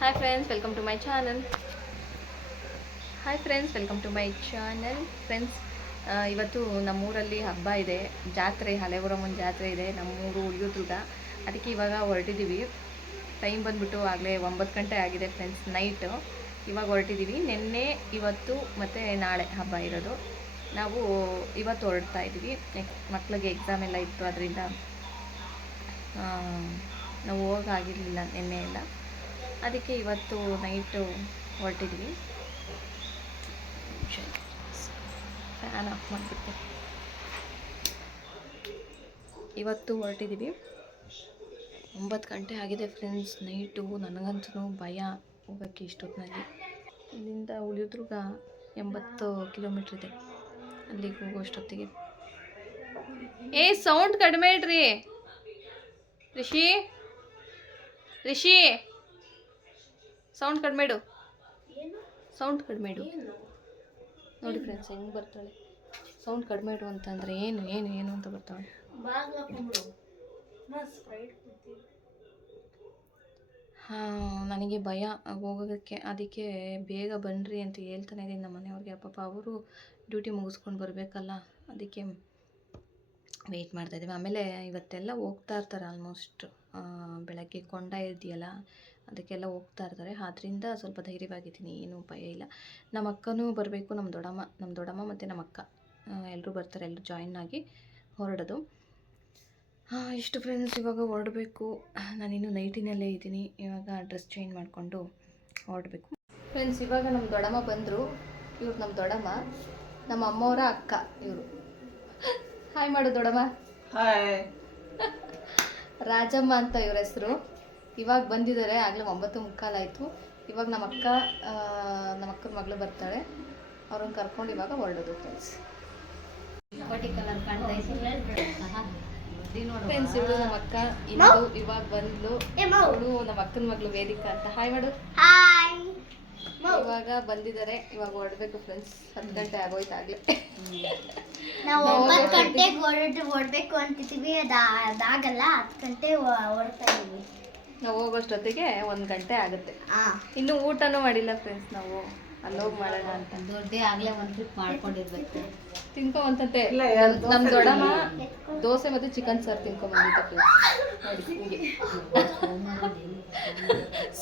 Hi friends, welcome to my channel. Friends, ಇವತ್ತು ನಮ್ಮೂರಲ್ಲಿ ಹಬ್ಬ ಇದೆ, ಜಾತ್ರೆ, ಹಳೆಬರಮ್ಮನ ಜಾತ್ರೆ ಇದೆ ನಮ್ಮೂರು ಉಳಿಯೋದ್ರುಗ. ಅದಕ್ಕೆ ಇವಾಗ ಹೊರಟಿದ್ದೀವಿ. ಟೈಮ್ ಬಂದುಬಿಟ್ಟು ಆಗಲೇ 9 ಗಂಟೆ ಆಗಿದೆ ಫ್ರೆಂಡ್ಸ್, ನೈಟು. ಇವಾಗ ಹೊರಟಿದ್ದೀವಿ. ನಿನ್ನೆ, ಇವತ್ತು ಮತ್ತು ನಾಳೆ ಹಬ್ಬ ಇರೋದು. ನಾವು ಇವತ್ತು ಹೊರಡ್ತಾ ಇದ್ದೀವಿ. ಮಕ್ಕಳಿಗೆ ಎಕ್ಸಾಮ್ ಎಲ್ಲ ಇತ್ತು, ಅದರಿಂದ ನಾವು ಹೋಗಾಗಿರಲಿಲ್ಲ ನಿನ್ನೆ ಎಲ್ಲ. ಅದಕ್ಕೆ ಇವತ್ತು ನೈಟು ಹೊರಟಿದ್ವಿ. ಫ್ಯಾನ್ ಆಫ್ ಮಾಡಿಬಿಟ್ಟೆ. ಇವತ್ತು ಹೊರಟಿದ್ದೀವಿ. 9 ಗಂಟೆ ಆಗಿದೆ ಫ್ರೆಂಡ್ಸ್, ನೈಟು. ನನಗಂತೂ ಭಯ ಹೋಗೋಕ್ಕೆ ಇಷ್ಟೊತ್ತಿನಲ್ಲಿ. ಇಲ್ಲಿಂದ ಉಳಿಯೋದ್ರುಗ 80 ಕಿಲೋಮೀಟ್ರ್ ಇದೆ. ಅಲ್ಲಿಗೆ ಹೋಗೋಷ್ಟೊತ್ತಿಗೆ ಸೌಂಡ್ ಕಡಿಮೆ ಇಡ್ರಿ. ರಿಷಿ ಸೌಂಡ್ ಕಡಿಮೆ ಇಡು. ನೋಡಿ ಫ್ರೆಂಡ್ಸ್, ಹೆಂಗೆ ಬರ್ತಾಳೆ. ಸೌಂಡ್ ಕಡಿಮೆ ಇಡು ಅಂತಂದರೆ ಏನು ಅಂತ ಬರ್ತಾಳೆ. ನನಗೆ ಭಯ ಹೋಗೋದಕ್ಕೆ. ಅದಕ್ಕೆ ಬೇಗ ಬನ್ನಿರಿ ಅಂತ ಹೇಳ್ತಾನೆ ಇದ್ದೀನಿ ನಮ್ಮ ಮನೆಯವ್ರಿಗೆ. ಪಾಪ ಅವರು ಡ್ಯೂಟಿ ಮುಗಿಸ್ಕೊಂಡು ಬರಬೇಕಲ್ಲ, ಅದಕ್ಕೆ ವೆಯ್ಟ್ ಮಾಡ್ತಾಯಿದ್ದೀವಿ. ಆಮೇಲೆ ಇವತ್ತೆಲ್ಲ ಹೋಗ್ತಾ ಇರ್ತಾರೆ ಆಲ್ಮೋಸ್ಟ್. ಬೆಳಗ್ಗೆ ಕೊಂಡ ಇದೆಯಲ್ಲ, ಅದಕ್ಕೆಲ್ಲ ಹೋಗ್ತಾ ಇರ್ತಾರೆ. ಆದ್ದರಿಂದ ಸ್ವಲ್ಪ ಧೈರ್ಯವಾಗಿದ್ದೀನಿ, ಏನೂ ಭಯ ಇಲ್ಲ. ನಮ್ಮ ಅಕ್ಕನೂ ಬರಬೇಕು, ನಮ್ಮ ದೊಡ್ಡಮ್ಮ ಮತ್ತು ನಮ್ಮ ಅಕ್ಕ ಎಲ್ಲರೂ ಬರ್ತಾರೆ. ಎಲ್ಲರೂ ಜಾಯಿನ್ ಆಗಿ ಹೊರಡೋದು. ಇಷ್ಟು ಫ್ರೆಂಡ್ಸ್, ಇವಾಗ ಹೊರಡಬೇಕು. ನಾನಿನ್ನೂ ನೈಟಿನಲ್ಲೇ ಇದ್ದೀನಿ. ಇವಾಗ ಡ್ರೆಸ್ ಚೇಂಜ್ ಮಾಡಿಕೊಂಡು ಹೊರಡಬೇಕು ಫ್ರೆಂಡ್ಸ್. ಇವಾಗ ನಮ್ಮ ದೊಡ್ಡಮ್ಮ ಬಂದರು. ಇವ್ರು ನಮ್ಮ ದೊಡ್ಡಮ್ಮ, ನಮ್ಮ ಅಮ್ಮವರ ಅಕ್ಕ ಇವರು. ಹಾಯ್ ಮಾಡು ದೊಡ್ಡಮ್ಮ. ಹಾಯ್. ರಾಜಮ್ಮ ಅಂತ ಇವ್ರ ಹೆಸರು. ಇವಾಗ ಬಂದಿದ್ದಾರೆ, ಆಗಲೇ 9:45 ಆಯಿತು. ಇವಾಗ ನಮ್ಮ ಅಕ್ಕನ ಮಗಳು ಬರ್ತಾಳೆ, ಅವ್ರನ್ನ ಕರ್ಕೊಂಡು ಇವಾಗ ಹೊರಡೋದು ಫ್ರೆಂಡ್ಸ್. ಫ್ರೆಂಡ್ಸ್, ಇವಳು ನಮ್ಮ ಅಕ್ಕ, ಇಂದು ಇವಾಗ ಬಂದ್ಲು. ಇವಳು ನಮ್ಮ ಅಕ್ಕನ ಮಗಳು ವೇದಿಕಾ ಅಂತ. ಹಾಯ್ ಮಾಡು. ಇವಾಗ ಬಂದಿದ್ದಾರೆ, ಇವಾಗ ಹೊರಡ್ಬೇಕು ಫ್ರೆಂಡ್ಸ್. 10 ಗಂಟೆ ಆಗೋಯ್ತು ಆಗಲೇ. ನಾವು 9 ಗಂಟೆಗೆ ಹೊರಡ್ಬೇಕು ಅಂತಿದ್ದೀವಿ, ಅದಾಗಲ್ಲ. 10 ಗಂಟೆ ಹೊರಡ್ತಾ ಇದ್ದೀವಿ. ನಾವು ಹೋಗೋಷ್ಟೊತ್ತಿಗೆ 1 ಗಂಟೆ ಆಗುತ್ತೆ. ಇನ್ನೂ ಊಟನೂ ಮಾಡಿಲ್ಲ ಫ್ರೆಂಡ್ಸ್. ನಾವು ಅಲ್ಲೋಗಿ ಮಾಡೋಣ ಅಂತ ದೊಡ್ಡ ಆಗಲೇ ಒಂದು ಟ್ರಿಪ್ ಮಾಡ್ಕೊಂಡಿರ್ಬೇಕು. ತಿನ್ಕೊಂಬಂತಂತೆ ನಮ್ಮ ದೊಡ್ಡಮ್ಮ ದೋಸೆ ಮತ್ತು ಚಿಕನ್ ಸಾರು ತಿನ್ಕೊಂಬಂದಿದ್ದೆ ಫ್ರೆಂಡ್ಸ್. ನೋಡಿ ಹಿಂಗೆ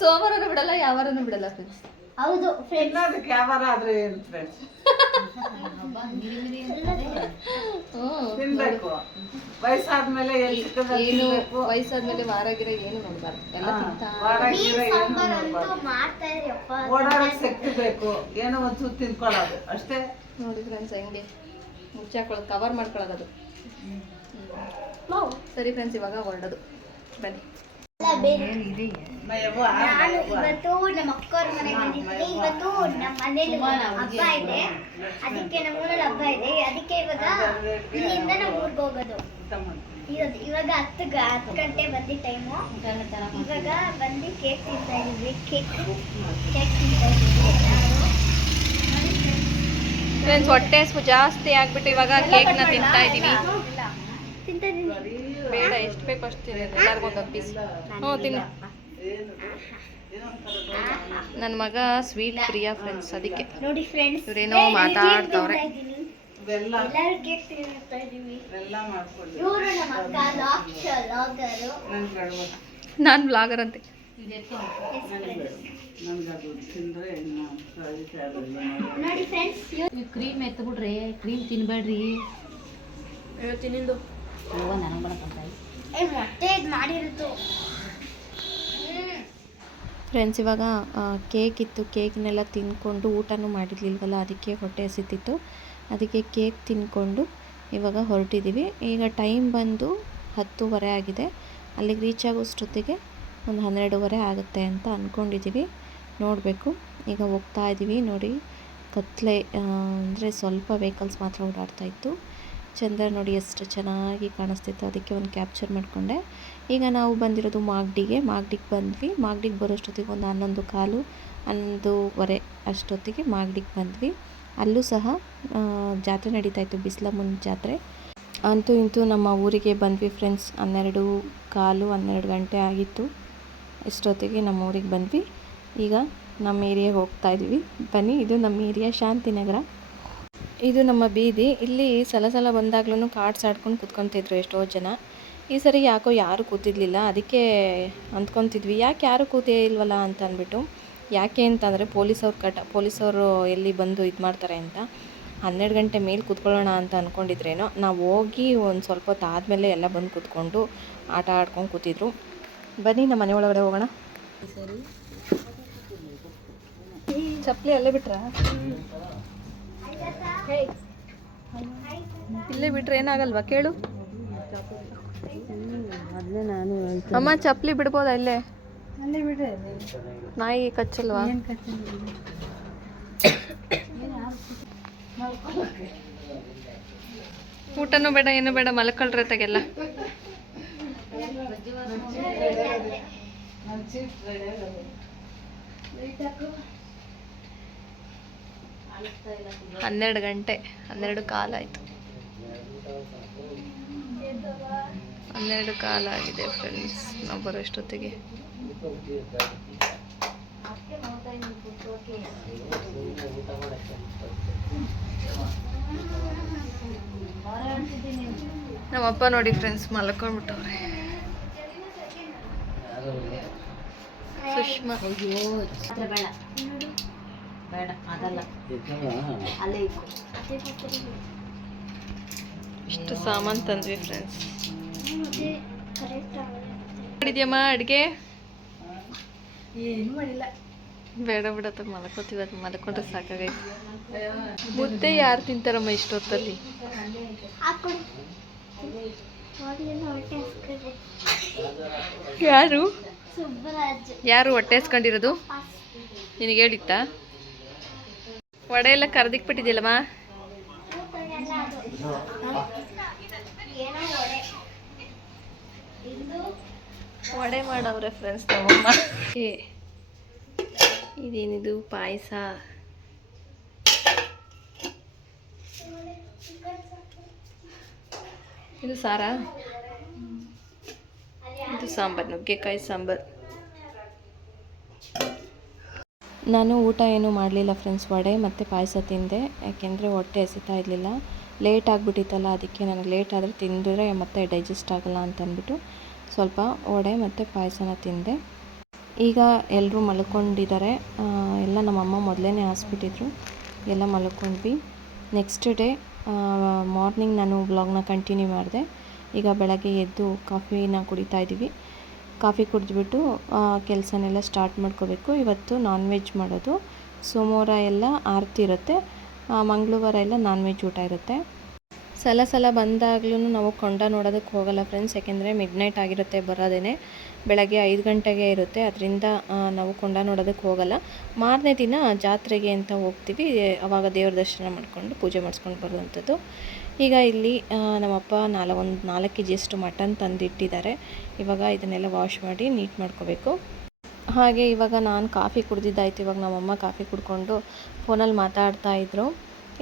ಸೋಮವಾರನೂ ಬಿಡಲ್ಲ, ಯಾವಾರನೂ ಬಿಡಲ್ಲ ಫ್ರೆಂಡ್ಸ್. ಹೌದು ತಿನ್ನೋದಕ್ಕೆ ಯಾವಾರ ಆದ್ರೆ ಏನು ಫ್ರೆಂಡ್ಸ್, ತಿನ್ಬೇಕು. ವಯಸ್ಸಾದ್ಮೇಲೆ ಏನು ವಯಸ್ಸಾದ್ಮೇಲೆ ವಾರಾಗಿರೋ ಏನು ನೋಡ್ಬಾರ್ದು, ಎಲ್ಲ ತಿಂತಾ ಓಡಾಡಕ್ ಶಕ್ತಿ ಬೇಕು. ಏನೋ ಒಂಚೂರು ತಿನ್ಕೊಳ್ಳೋದು ಅಷ್ಟೇ. ನೋಡಿ ಫ್ರೆಂಡ್ಸ್, ಹೆಂಗೆ ಮುಚ್ಚಾಕೊಳ್ಳೋದು, ಕವರ್ ಮಾಡ್ಕೊಳ್ಳೋದು. ಸರಿ ಫ್ರೆಂಡ್ಸ್, ಇವಾಗ ಹೊರಡೋದು ಬನ್ನಿ. ನಾನು ಇವತ್ತು ನಮ್ಮ ಅಕ್ಕವ್ರ ಮನೆಗೆ ಬಂದಿದ್ದೀನಿ. ಇವತ್ತು ನಮ್ಮ ಮನೇಲಿ ಹಬ್ಬ ಇದೆ, ಅದಕ್ಕೆ ನಮ್ಮ ಊರಲ್ಲಿ ಹಬ್ಬ ಇದೆ. ಅದಕ್ಕೆ ಇವಾಗ ಇಲ್ಲಿಂದ ನಮ್ಮ ಊರಿಗೆ ಹೋಗೋದು. ಇವಾಗ 10 ಗಂಟೆ ಬಂದಿ ಟೈಮು. ಇವಾಗ ಬಂದು ಕೇಕ್ ತಿಂತಾ ಇದೀವಿ. ಕೇಕ್ ತಿಂತಾ ಇದೀವಿ ಫ್ರೆಂಡ್ಸ್. ಹೊಟ್ಟೆ ಜಾಸ್ತಿ ಆಗ್ಬಿಟ್ಟು ಇವಾಗ ಕೇಕ್ನ ತಿಂತಾ ಇದ್ದೀವಿ. ಬೇಡ, ಎಷ್ಟು ಬೇಕು ಅಷ್ಟು ತಿನ್ನಿ, ಎಲ್ಲರಿಗೂ ಒಂದೊಂದು ಪೀಸ್. ತಿನ್ನು. ನನ್ನ ಮಗ ಸ್ವೀಟ್ ಪ್ರಿಯ ಫ್ರೆಂಡ್ಸ್, ಅದಕ್ಕೆ ನೋಡಿ ಫ್ರೆಂಡ್ಸ್, ಇವರೇನೋ ಮಾತಾಡ್ತವ್ರೆ. ಎಲ್ಲರೂ ಕೇಕ್ ತಿಂತಾ ಇದೀವಿ. ಇವರು ನಮ್ಮ ಅಕ್ಕ ಲಾಗರು. ನಾನು ಬ್ಲಾಗರ್ ಅಂತೆ. ನೋಡಿ ಫ್ರೆಂಡ್ಸ್, ಕ್ರೀಮ್ ಎತ್ಬಿಡ್ರಿ, ಕ್ರೀಮ್ ತಿನ್ಬೇಡ್ರಿ. ತಿನ್ನಿಂದು ಮೊಟ್ಟೆ ಮಾಡಿರೋದು. ಫ್ರೆಂಡ್ಸ್, ಇವಾಗ ಕೇಕ್ ಇತ್ತು. ಕೇಕ್ನೆಲ್ಲ ತಿಂದ್ಕೊಂಡು ಊಟನೂ ಮಾಡಿರ್ಲಿಲ್ವಲ್ಲ, ಅದಕ್ಕೆ ಹೊಟ್ಟೆ ಹಸಿತಿತ್ತು. ಅದಕ್ಕೆ ಕೇಕ್ ತಿಂದ್ಕೊಂಡು ಇವಾಗ ಹೊರಟಿದ್ದೀವಿ. ಈಗ ಟೈಮ್ ಬಂದು 10:30 ಆಗಿದೆ. ಅಲ್ಲಿಗೆ ರೀಚ್ ಆಗೋಷ್ಟೊತ್ತಿಗೆ ಒಂದು 12:30 ಆಗುತ್ತೆ ಅಂತ ಅಂದ್ಕೊಂಡಿದ್ದೀವಿ. ನೋಡಬೇಕು. ಈಗ ಹೋಗ್ತಾ ಇದ್ದೀವಿ. ನೋಡಿ, ಕತ್ಲೆ ಅಂದರೆ ಸ್ವಲ್ಪ ವೆಹಿಕಲ್ಸ್ ಮಾತ್ರ ಓಡಾಡ್ತಾಯಿತ್ತು. ಚಂದ್ರ ನೋಡಿ ಎಷ್ಟು ಚೆನ್ನಾಗಿ ಕಾಣಿಸ್ತಿತ್ತು, ಅದಕ್ಕೆ ಒಂದು ಕ್ಯಾಪ್ಚರ್ ಮಾಡಿಕೊಂಡೆ. ಈಗ ನಾವು ಬಂದಿರೋದು ಮಾಗಡಿಗೆ ಬಂದ್ವಿ. ಮಾಗಡಿಗೆ ಬರೋಷ್ಟೊತ್ತಿಗೆ ಒಂದು 11:15, 11:30 ಅಷ್ಟೊತ್ತಿಗೆ ಮಾಗಡಿಗೆ ಬಂದ್ವಿ. ಅಲ್ಲೂ ಸಹ ಜಾತ್ರೆ ನಡೀತಾಯಿತ್ತು, ಬಿಸ್ಲಮ್ಮನ ಜಾತ್ರೆ. ಅಂತೂ ಇಂತೂ ನಮ್ಮ ಊರಿಗೆ ಬಂದ್ವಿ ಫ್ರೆಂಡ್ಸ್. 12:15, 12 ಗಂಟೆ ಆಗಿತ್ತು. ಇಷ್ಟೊತ್ತಿಗೆ ನಮ್ಮ ಊರಿಗೆ ಬಂದ್ವಿ. ಈಗ ನಮ್ಮ ಏರಿಯಾಗೆ ಹೋಗ್ತಾ ಇದ್ದೀವಿ. ಬನ್ನಿ, ಇದು ನಮ್ಮ ಏರಿಯಾ ಶಾಂತಿನಗರ. ಇದು ನಮ್ಮ ಬೀದಿ. ಇಲ್ಲಿ ಸಲ ಬಂದಾಗ್ಲೂ ಕಾರ್ಡ್ಸ್ ಆಡ್ಕೊಂಡು ಕೂತ್ಕೊತಿದ್ರು ಎಷ್ಟೋ ಜನ. ಈ ಸರಿ ಯಾಕೋ ಯಾರೂ ಕೂತಿರ್ಲಿಲ್ಲ. ಅದಕ್ಕೆ ಅಂದ್ಕೊತಿದ್ವಿ ಯಾಕೆ ಯಾರೂ ಕೂತೇ ಇಲ್ವಲ್ಲ ಅಂತ ಅಂದ್ಬಿಟ್ಟು. ಯಾಕೆ ಅಂತಂದರೆ ಪೊಲೀಸವರು ಎಲ್ಲಿ ಬಂದು ಇದು ಮಾಡ್ತಾರೆ ಅಂತ 12 ಗಂಟೆ ಮೇಲೆ ಕೂತ್ಕೊಳ್ಳೋಣ ಅಂತ ಅಂದ್ಕೊಂಡಿದ್ರೇನೋ. ನಾವು ಹೋಗಿ ಒಂದು ಸ್ವಲ್ಪ ಹೊತ್ತು ಆದಮೇಲೆ ಎಲ್ಲ ಬಂದು ಕೂತ್ಕೊಂಡು ಆಟ ಆಡ್ಕೊಂಡು ಕೂತಿದ್ರು. ಬನ್ನಿ ನಮ್ಮ ಮನೆ ಒಳಗಡೆ ಹೋಗೋಣ. ಚಪ್ಪಲಿ ಅಲ್ಲೇ ಬಿಟ್ರಾ? ಇಲ್ಲೇ ಬಿಟ್ರೆ ಏನಾಗಲ್ವಾ ಕೇಳು. ಅಮ್ಮ ಚಪ್ಪಲಿ ಬಿಡ್ಬೋದಾ ಇಲ್ಲೇ? ನಾಯಿ ಕಚ್ಚಲ್ವಾ? ಊಟನೂ ಬೇಡ ಏನು ಬೇಡ, ಮಲ್ಕೊಳ್ರೆ ತೆಗೆಲ್ಲ. ಹನ್ನೆರಡು ಗಂಟೆ 12 ಕಾಲ ಆಯಿತು. 12 ಕಾಲ ಆಗಿದೆ ಫ್ರೆಂಡ್ಸ್ ನಾವು ಬರೋಷ್ಟೊತ್ತಿಗೆ. ನಮ್ಮಪ್ಪ ನೋಡಿ ಫ್ರೆಂಡ್ಸ್ ಮಲ್ಕೊಂಡ್ಬಿಟ್ಟವ್ರೆ. ಸುಷ್ಮಾ ಬೇಡ ಅದಲ್ಲ, ಅಲ್ಲೇ ಇಕ್ಕು. ಇಷ್ಟು ಸಾಮಾನು ತಂದ್ವಿ ಫ್ರೆಂಡ್ಸ್. ಮಾಡಿದ್ಯಮ್ಮ ಅಡುಗೆ? ಏನು ಮಾಡಿಲ್ಲ. ಬೇಡ ಬಿಡತ್ತ, ಮಲ್ಕೋತೀವಿ. ಅದು ಮಲ್ಕೊಂಡ್ರೆ ಸಾಕಾಗೈತೆ. ಮುದ್ದೆ ಯಾರು ತಿಂತಾರಮ್ಮ ಇಷ್ಟೊತ್ತಲ್ಲಿ? ಯಾರು ಹೊಟ್ಟೆ ಹಸ್ಕೊಂಡಿರೋದು? ನಿನಗೆ ಹೇಳಿತ್ತಾ? ವಡೆ ಎಲ್ಲ ಕರ್ದಿಕ್ಬಿಟ್ಟಿದ್ಯಲ್ಲಮ್ಮ? ವಡೆ ಮಾಡವ್ರೆ ಫ್ರೆಂಡ್ಸ್ ನಮ್ಮಮ್ಮ. ಇದೇನಿದು? ಪಾಯಸ. ಇದು ಸಾರಾ? ಇದು ಸಾಂಬಾರು, ನುಗ್ಗೆಕಾಯಿ ಸಾಂಬಾರು. ನಾನು ಊಟ ಏನೂ ಮಾಡಲಿಲ್ಲ ಫ್ರೆಂಡ್ಸ್. ವಡೆ ಮತ್ತು ಪಾಯಸ ತಿಂದೆ, ಯಾಕೆಂದರೆ ಹೊಟ್ಟೆ ಹಸಿತಾ ಇರಲಿಲ್ಲ. ಲೇಟ್ ಆಗಿಬಿಟ್ಟಿತ್ತಲ್ಲ, ಅದಕ್ಕೆ ನನಗೆ ಲೇಟ್ ಆದರೆ ತಿಂದರೆ ಮತ್ತೆ ಡೈಜೆಸ್ಟ್ ಆಗಲ್ಲ ಅಂತ ಅಂದ್ಬಿಟ್ಟು ಸ್ವಲ್ಪ ವಡೆ ಮತ್ತು ಪಾಯಸನ ತಿಂದೆ. ಈಗ ಎಲ್ಲರೂ ಮಲ್ಕೊಂಡಿದ್ದಾರೆ. ಎಲ್ಲ ನಮ್ಮಮ್ಮ ಮೊದಲೇ ಹಾಸ್ಬಿಟ್ಟಿದ್ರು. ಎಲ್ಲ ಮಲ್ಕೊಂಡ್ವಿ. ನೆಕ್ಸ್ಟ್ ಡೇ ಮಾರ್ನಿಂಗ್ ನಾನು ವ್ಲಾಗ್ನ ಕಂಟಿನ್ಯೂ ಮಾಡಿದೆ. ಈಗ ಬೆಳಗ್ಗೆ ಎದ್ದು ಕಾಫಿನ ಕುಡಿತಾ ಇದ್ದೀವಿ. ಕಾಫಿ ಕುಡಿದ್ಬಿಟ್ಟು ಕೆಲಸನೆಲ್ಲ ಸ್ಟಾರ್ಟ್ ಮಾಡ್ಕೋಬೇಕು. ಇವತ್ತು ನಾನ್ ವೆಜ್ ಮಾಡೋದು. ಸೋಮವಾರ ಎಲ್ಲ ಆರತಿ ಇರುತ್ತೆ, ಮಂಗಳವಾರ ಎಲ್ಲ ನಾನ್ ವೆಜ್ ಊಟ ಇರುತ್ತೆ. ಸಲ ಬಂದಾಗ್ಲೂ ನಾವು ಕೊಂಡ ನೋಡೋದಕ್ಕೆ ಹೋಗಲ್ಲ ಫ್ರೆಂಡ್ಸ್, ಯಾಕೆಂದರೆ ಮಿಡ್ನೈಟ್ ಆಗಿರುತ್ತೆ ಬರೋದೇ. ಬೆಳಗ್ಗೆ 5 ಗಂಟೆಗೆ ಇರುತ್ತೆ, ಅದರಿಂದ ನಾವು ಕೊಂಡ ನೋಡೋದಕ್ಕೆ ಹೋಗಲ್ಲ. ಮಾರನೇ ದಿನ ಜಾತ್ರೆಗೆ ಅಂತ ಹೋಗ್ತೀವಿ. ಆವಾಗ ದೇವ್ರ ದರ್ಶನ ಮಾಡಿಕೊಂಡು ಪೂಜೆ ಮಾಡಿಸ್ಕೊಂಡು ಬರುವಂಥದ್ದು. ಈಗ ಇಲ್ಲಿ ನಮ್ಮಪ್ಪ 4 kg ಅಷ್ಟು ಮಟನ್ ತಂದಿಟ್ಟಿದ್ದಾರೆ. ಇವಾಗ ಇದನ್ನೆಲ್ಲ ವಾಶ್ ಮಾಡಿ ನೀಟ್ ಮಾಡ್ಕೋಬೇಕು. ಹಾಗೆ ಇವಾಗ ನಾನು ಕಾಫಿ ಕುಡ್ದಿದ್ದಾಯಿತು. ಇವಾಗ ನಮ್ಮಮ್ಮ ಕಾಫಿ ಕುಡ್ಕೊಂಡು ಫೋನಲ್ಲಿ ಮಾತಾಡ್ತಾಯಿದ್ರು.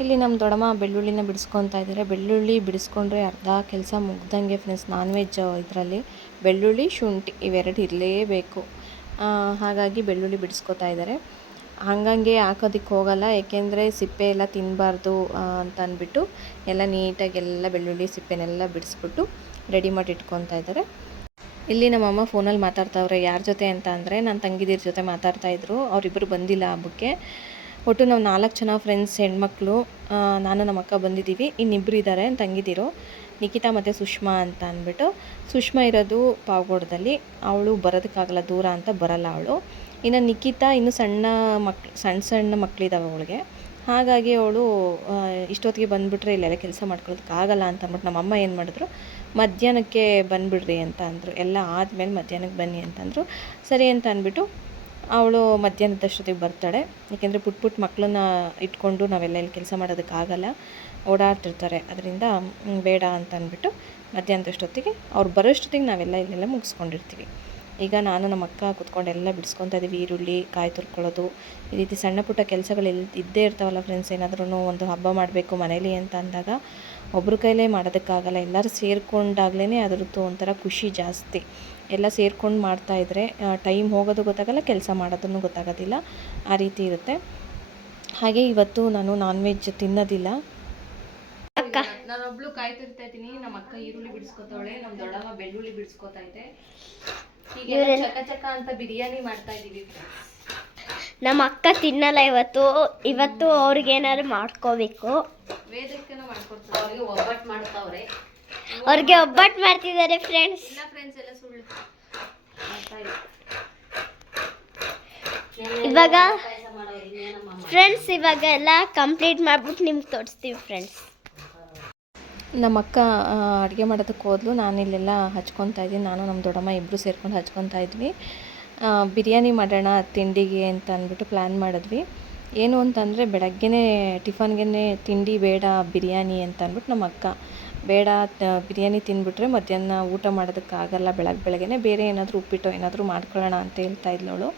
ಇಲ್ಲಿ ನಮ್ಮ ದೊಡ್ಡಮ್ಮ ಬೆಳ್ಳುಳ್ಳಿನ ಬಿಡಿಸ್ಕೊತಾ ಇದ್ದಾರೆ. ಬೆಳ್ಳುಳ್ಳಿ ಬಿಡಿಸ್ಕೊಂಡ್ರೆ ಅರ್ಧ ಕೆಲಸ ಮುಗ್ದಂಗೆ ಫ್ರೆಂಡ್ಸ್. ನಾನ್ ವೆಜ್ ಇದರಲ್ಲಿ ಬೆಳ್ಳುಳ್ಳಿ ಶುಂಠಿ ಇವೆರಡು ಇರಲೇಬೇಕು. ಹಾಗಾಗಿ ಬೆಳ್ಳುಳ್ಳಿ ಬಿಡಿಸ್ಕೊತಾ ಇದ್ದಾರೆ. ಹಂಗಂಗೆ ಹಾಕೋದಕ್ಕೆ ಹೋಗಲ್ಲ, ಏಕೆಂದರೆ ಸಿಪ್ಪೆ ಎಲ್ಲ ತಿನ್ನಬಾರ್ದು ಅಂತ ಅಂದ್ಬಿಟ್ಟು ಎಲ್ಲ ನೀಟಾಗಿ ಎಲ್ಲ ಬೆಳ್ಳುಳ್ಳಿ ಸಿಪ್ಪೆನೆಲ್ಲ ಬಿಡಿಸ್ಬಿಟ್ಟು ರೆಡಿ ಮಾಡಿ ಇಟ್ಕೊತಾ ಇದ್ದಾರೆ. ಇಲ್ಲಿ ನಮ್ಮಮ್ಮ ಫೋನಲ್ಲಿ ಮಾತಾಡ್ತಾವ್ರೆ. ಯಾರ ಜೊತೆ ಅಂತ ಅಂದರೆ ನನ್ನ ತಂಗಿದಿರ ಜೊತೆ ಮಾತಾಡ್ತಾಯಿದ್ರು. ಅವರಿಬ್ಬರು ಬಂದಿಲ್ಲ ಹಬ್ಬಕ್ಕೆ. ಒಟ್ಟು ನಾವು 4 ಜನ ಫ್ರೆಂಡ್ಸ್ ಹೆಣ್ಮಕ್ಳು. ನಾನು ನಮ್ಮ ಅಕ್ಕ ಬಂದಿದ್ದೀವಿ. ಇನ್ನಿಬ್ಬರು ಇದ್ದಾರೆ ತಂಗಿದಿರು, ನಿಖಿತಾ ಮತ್ತು ಸುಷ್ಮಾ ಅಂತ ಅಂದ್ಬಿಟ್ಟು. ಸುಷ್ಮಾ ಇರೋದು ಪಾವಗಡದಲ್ಲಿ. ಅವಳು ಬರೋದಕ್ಕಾಗಲ್ಲ, ದೂರ ಅಂತ ಬರಲ್ಲ ಅವಳು. ಇನ್ನು ನಿಖಿತಾ ಇನ್ನೂ ಸಣ್ಣ ಮಕ್ಕಳಿದ್ದಾವೆ ಅವಳಿಗೆ. ಹಾಗಾಗಿ ಅವಳು ಇಷ್ಟೊತ್ತಿಗೆ ಬಂದುಬಿಟ್ರೆ ಇಲ್ಲೆಲ್ಲ ಕೆಲಸ ಮಾಡ್ಕೊಳ್ಳೋದಕ್ಕಾಗಲ್ಲ ಅಂತ ಅಂದ್ಬಿಟ್ಟು ನಮ್ಮಮ್ಮ ಏನು ಮಾಡಿದ್ರು, ಮಧ್ಯಾಹ್ನಕ್ಕೆ ಬಂದುಬಿಡ್ರಿ ಅಂತ ಅಂದರು. ಎಲ್ಲ ಆದಮೇಲೆ ಮಧ್ಯಾಹ್ನಕ್ಕೆ ಬನ್ನಿ ಅಂತಂದರು. ಸರಿ ಅಂತ ಅಂದ್ಬಿಟ್ಟು ಅವಳು ಮಧ್ಯಾಹ್ನದಷ್ಟೊತ್ತಿಗೆ ಬರ್ತಾಳೆ. ಏಕೆಂದರೆ ಪುಟ್ಟ ಮಕ್ಕಳನ್ನ ಇಟ್ಕೊಂಡು ನಾವೆಲ್ಲ ಇಲ್ಲಿ ಕೆಲಸ ಮಾಡೋದಕ್ಕಾಗಲ್ಲ, ಓಡಾಡ್ತಿರ್ತಾರೆ. ಅದರಿಂದ ಬೇಡ ಅಂತ ಅಂದ್ಬಿಟ್ಟು ಮಧ್ಯಾಹ್ನದಷ್ಟೊತ್ತಿಗೆ ಅವ್ರು ಬರೋಷ್ಟೊತ್ತಿಗೆ ನಾವೆಲ್ಲ ಇಲ್ಲೆಲ್ಲ ಮುಗಿಸ್ಕೊಂಡಿರ್ತೀವಿ. ಈಗ ನಾನು ನಮ್ಮ ಅಕ್ಕ ಕೂತ್ಕೊಂಡು ಎಲ್ಲ ಬಿಡಿಸ್ಕೊತಾ ಇದ್ದೀವಿ. ಈರುಳ್ಳಿ, ಕಾಯಿ ತುರ್ಕೊಳ್ಳೋದು, ಈ ರೀತಿ ಸಣ್ಣ ಪುಟ್ಟ ಕೆಲಸಗಳು ಇದ್ದೇ ಇರ್ತಾವಲ್ಲ ಫ್ರೆಂಡ್ಸ್. ಏನಾದ್ರೂ ಒಂದು ಹಬ್ಬ ಮಾಡಬೇಕು ಮನೇಲಿ ಅಂತ ಅಂದಾಗ ಒಬ್ಬರ ಕೈಲೇ ಮಾಡೋದಕ್ಕಾಗಲ್ಲ. ಎಲ್ಲರೂ ಸೇರಿಕೊಂಡಾಗ್ಲೇ ಅದರದ್ದು ಒಂಥರ ಖುಷಿ ಜಾಸ್ತಿ. ಎಲ್ಲ ಸೇರ್ಕೊಂಡು ಮಾಡ್ತಾಯಿದ್ರೆ ಟೈಮ್ ಹೋಗೋದು ಗೊತ್ತಾಗಲ್ಲ, ಕೆಲಸ ಮಾಡೋದನ್ನು ಗೊತ್ತಾಗೋದಿಲ್ಲ, ಆ ರೀತಿ ಇರುತ್ತೆ. ಹಾಗೆ ಇವತ್ತು ನಾನು ನಾನ್ ವೆಜ್ ತಿನ್ನೋದಿಲ್ಲ. ನಾನೊಬ್ಳು ಕಾಯ್ತಿರ್ತಾ ಇದ್ದೀನಿ, ನಮ್ಮ ಅಕ್ಕ ಈರುಳ್ಳಿ ಬಿಡಿಸ್ಕೊತಾವಳೆ, ನಮ್ಮ ದೊಡ್ಡಮ್ಮ ಬೆಳ್ಳುಳ್ಳಿ ಬಿಡಿಸ್ಕೊತಾ ಇದೆ. ಹೀಗೆ ಚಕ ಚಕ ಅಂತ ಬಿರಿಯಾನಿ ಮಾಡ್ತಾ ಇದೀವಿ. ನಮ್ಮ ಅಕ್ಕ ತಿನ್ನಲ್ಲ ಇವತ್ತು ಅವ್ರಿಗೆ ಏನಾದ್ರು ಮಾಡ್ಕೋಬೇಕು. ವೇದಕ್ಕೇನ ಮಾಡ್ಕೊಡ್ತಾರೆ, ಅವ್ರಿಗೆ ಒಬ್ಬಟ್ಟು ಮಾಡ್ತಾವ್ರೆ, ಅವ್ರಿಗೆ ಒಬ್ಬಟ್ಟು ಮಾಡ್ತಿದ್ದಾರೆ ಫ್ರೆಂಡ್ಸ್. ಇಲ್ಲ ಫ್ರೆಂಡ್ಸ್ ಎಲ್ಲ ಸುಳ್ಳು ಮಾಡ್ತಾ ಇವಾಗ ಫ್ರೆಂಡ್ಸ್ ಇವಾಗ ಎಲ್ಲ ಕಂಪ್ಲೀಟ್ ಮಾಡ್ಬಿಟ್ಟು ನಿಮ್ಗೆ ತೋರಿಸ್ತೀವಿ ಫ್ರೆಂಡ್ಸ್. ನಮ್ಮ ಅಕ್ಕ ಅಡುಗೆ ಮಾಡೋದಕ್ಕೆ ಹೋದ್ಲು, ನಾನು ಇಲ್ಲೆಲ್ಲ ಹಚ್ಕೊತಾ ಇದ್ದೀನಿ. ನಾನು ನಮ್ಮ ದೊಡ್ಡಮ್ಮ ಇಬ್ಬರು ಸೇರ್ಕೊಂಡು ಹಚ್ಕೊತಾ ಇದ್ವಿ. ಬಿರಿಯಾನಿ ಮಾಡೋಣ ತಿಂಡಿಗೆ ಅಂತ ಅಂದ್ಬಿಟ್ಟು ಪ್ಲ್ಯಾನ್ ಮಾಡಿದ್ವಿ. ಏನು ಅಂತಂದರೆ ಬೆಳಗ್ಗೆನೇ ಟಿಫನ್ಗೆ ತಿಂಡಿ ಬೇಡ ಬಿರಿಯಾನಿ ಅಂತ ಅಂದ್ಬಿಟ್ಟು ನಮ್ಮ ಅಕ್ಕ ಬೇಡ, ಬಿರಿಯಾನಿ ತಿಂದ್ಬಿಟ್ರೆ ಮಧ್ಯಾಹ್ನ ಊಟ ಮಾಡೋದಕ್ಕಾಗಲ್ಲ, ಬೆಳಗ್ಗೆನೇ ಬೇರೆ ಏನಾದರೂ ಉಪ್ಪಿಟ್ಟು ಏನಾದರೂ ಮಾಡ್ಕೊಳ್ಳೋಣ ಅಂತ ಹೇಳ್ತಾ ಇದ್ಲವಳು.